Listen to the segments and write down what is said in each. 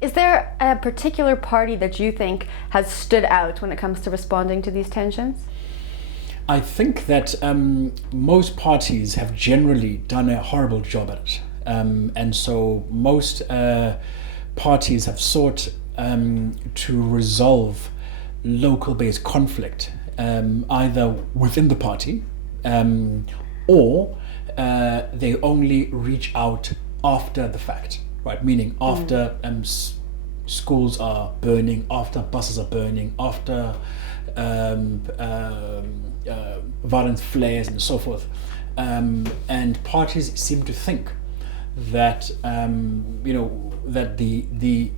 Is there a particular party that you think has stood out when it comes to responding to these tensions? I think that most parties have generally done a horrible job at it. And so most parties have sought to resolve local based conflict either within the party or they only reach out after the fact, right? Meaning after schools are burning, after buses are burning, after violent flares and so forth. And parties seem to think that that the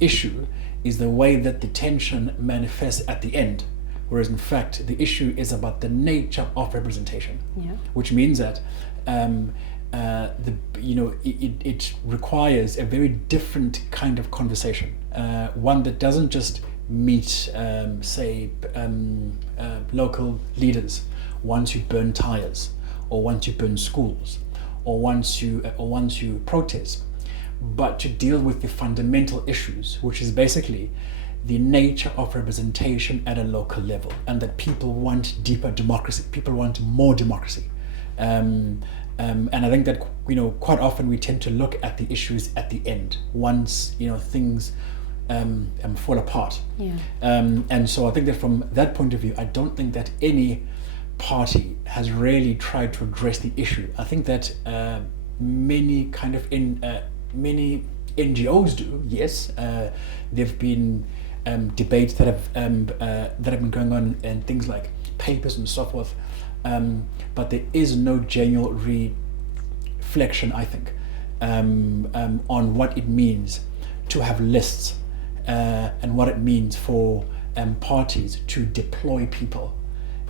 issue is the way that the tension manifests at the end, whereas in fact the issue is about the nature of representation, which means that it requires a very different kind of conversation, one that doesn't just meet local leaders once you burn tires or once you burn schools or once you protest, but to deal with the fundamental issues, which is basically the nature of representation at a local level, and that people want deeper democracy, people want more democracy. And I think that quite often we tend to look at the issues at the end, once things fall apart. And so I think that from that point of view, I don't think that any party has really tried to address the issue. I think that many NGOs do. Yes, there've been debates that have been going on, and things like papers and so forth. But there is no genuine reflection, I think, on what it means to have lists and what it means for parties to deploy people,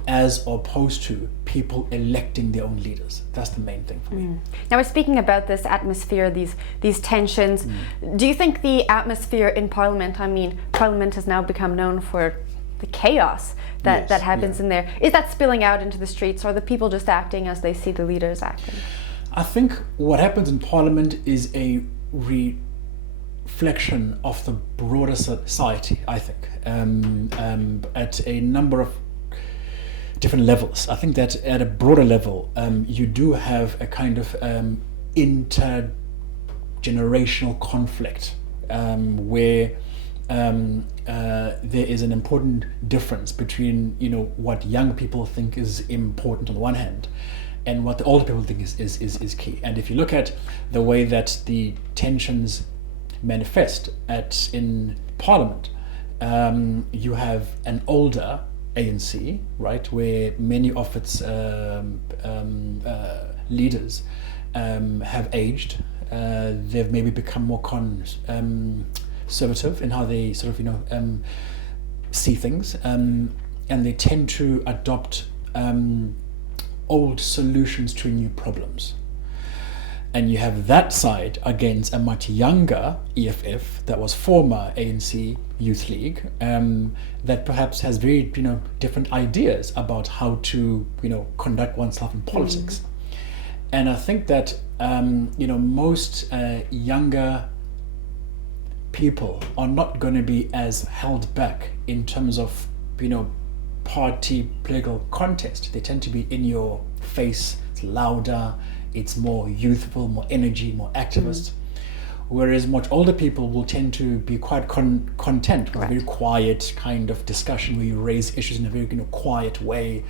as opposed to people electing their own leaders. That's the main thing for me. Now, we're speaking about this atmosphere, these tensions. Do you think the atmosphere in Parliament, Parliament has now become known for the chaos that happens in there, is that spilling out into the streets, or are the people just acting as they see the leaders acting? I think what happens in Parliament is a reflection of the broader society, I think, at a number of different levels. I think that at a broader level, you do have a kind of intergenerational conflict where there is an important difference between what young people think is important on the one hand, and what the older people think is key. And if you look at the way that the tensions manifest in Parliament, you have an older ANC, right, where many of its leaders have aged. They've maybe become more conservative in how they sort of see things, and they tend to adopt old solutions to new problems. And you have that side against a much younger EFF that was former ANC Youth League, that perhaps has very different ideas about how to conduct oneself in politics. And I think that most younger people are not going to be as held back in terms of party political contest. They tend to be in your face, it's louder, it's more youthful, more energy, more activist. Whereas much older people will tend to be quite content with a very quiet kind of discussion where you raise issues in a very quiet way.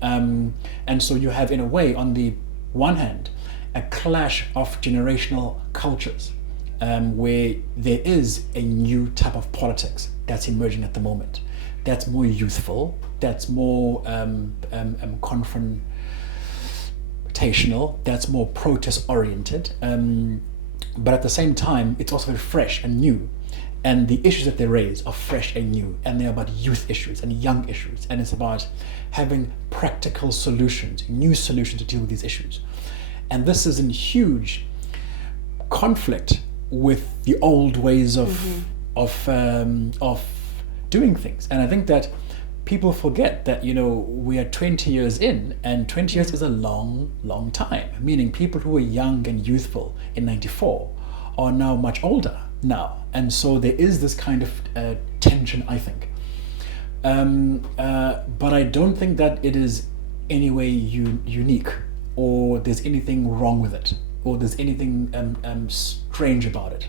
And so you have, in a way, on the one hand, a clash of generational cultures, where there is a new type of politics that's emerging at the moment. That's more youthful, that's more confrontational, that's more protest-oriented, but at the same time, it's also very fresh and new. And the issues that they raise are fresh and new, and they're about youth issues and young issues, and it's about having practical solutions, new solutions to deal with these issues. And this is in huge conflict with the old ways of doing things. And I think that people forget that we are 20 years in, and 20 years is a long time, meaning people who were young and youthful in 94 are now much older now, and so there is this kind of tension, I think. But I don't think that it is any way unique, or there's anything wrong with it, or there's anything strange about it.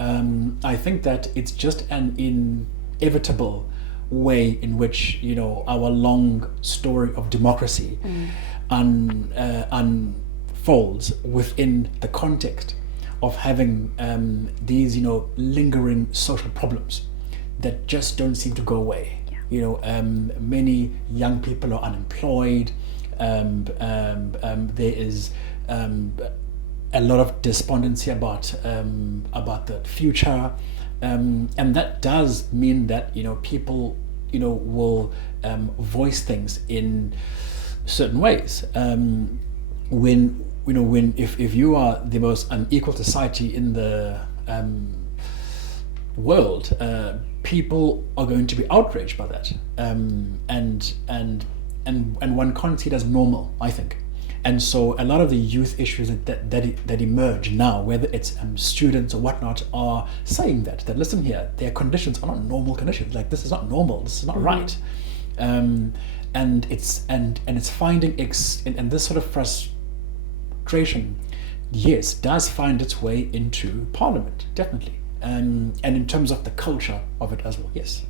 I think that it's just an inevitable way in which, you know, our long story of democracy unfolds within the context of having these, you know, lingering social problems that just don't seem to go away. Yeah. You know, many young people are unemployed. There is a lot of despondency about the future, and that does mean that, you know, people, you know, will voice things in certain ways. When, you know, if you are the most unequal society in the world, people are going to be outraged by that, and one can't see it as normal, I think. And so a lot of the youth issues that emerge now, whether it's students or whatnot, are saying that listen here, their conditions are not normal conditions. Like, this is not normal. This is not right. And it's finding and this sort of frustration, yes, does find its way into Parliament, definitely. And in terms of the culture of it as well, yes.